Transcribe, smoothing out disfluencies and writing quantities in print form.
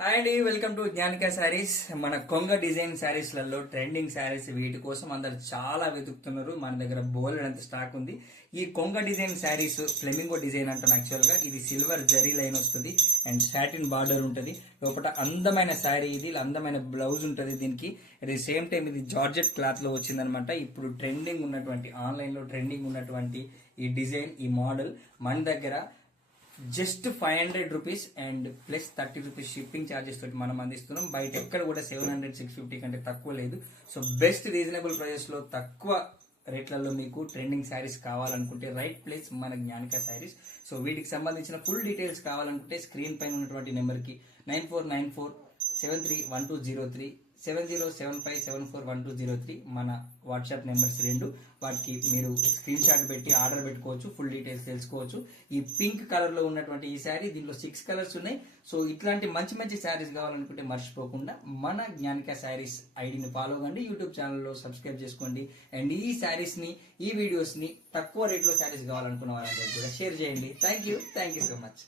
Hi అండి, welcome to జ్ఞానిక saris. మన కొంగ డిజైన్ శారీస్లలో ట్రెండింగ్ శారీస్, వీటి కోసం అందరు చాలా వెతుకుతున్నారు. మన దగ్గర బోల్డ్ అంత స్టాక్ ఉంది. ఈ కొంగ డిజైన్ శారీస్ ఫ్లెమింగో డిజైన్ అంటాం యాక్చువల్గా. ఇది సిల్వర్ జరీ లైన్ వస్తుంది అండ్ సాటిన్ బార్డర్ ఉంటుంది. లోపల అందమైన శారీ, ఇది అందమైన బ్లౌజ్ ఉంటుంది దీనికి. అట్ సేమ్ టైం ఇది జార్జెట్ క్లాత్ లో వచ్చిందనమాట. ఇప్పుడు ట్రెండింగ్ ఉన్నటువంటి, ఆన్లైన్ లో ట్రెండింగ్ ఉన్నటువంటి ఈ డిజైన్, ఈ మోడల్ మన దగ్గర just 500 rupees and plus 30 rupees shipping charges తోటి మనం అందిస్తున్నాం. బయట ఎక్కడ కూడా 700, 650 కంటే తక్కువ లేదు. సో బెస్ట్ రీజనబుల్ ప్రైజెస్ లో తక్కువ రేట్లలో మీకు ట్రెండింగ్ శారీస్ కావాలనుకుంటే రైట్ ప్లేస్ మన జ్ఞానిక శారీస్. సో వీటికి సంబంధించిన ఫుల్ డీటెయిల్స్ కావాలనుకుంటే స్క్రీన్ పైన ఉన్నటువంటి నెంబర్కి 9494731203 7075741203 మన వాట్సాప్ నెంబర్స్ రెండు. వాటికి మీరు స్క్రీన్ షాట్ పెట్టి ఆర్డర్ పెట్టుకోవచ్చు, ఫుల్ డీటెయిల్స్ తెలుసుకోవచ్చు. ఈ పింక్ కలర్ లో ఉన్నటువంటి ఈ శారీ, దీనిలో 6 కలర్స్ ఉన్నాయి. సో ఇట్లాంటి మంచి మంచి శారీస్ కావాలనుకుంటే మర్చిపోకుండా మన జ్ఞానిక శారీస్ ఐడిని ఫాలో కండి, యూట్యూబ్ ఛానల్లో సబ్స్క్రైబ్ చేసుకోండి. అండ్ ఈ శారీస్ ని, ఈ వీడియోస్ ని తక్కువ రేట్లో శారీస్ కావాలనుకున్న వాళ్ళందరికీ కూడా షేర్ చేయండి. Thank you so much.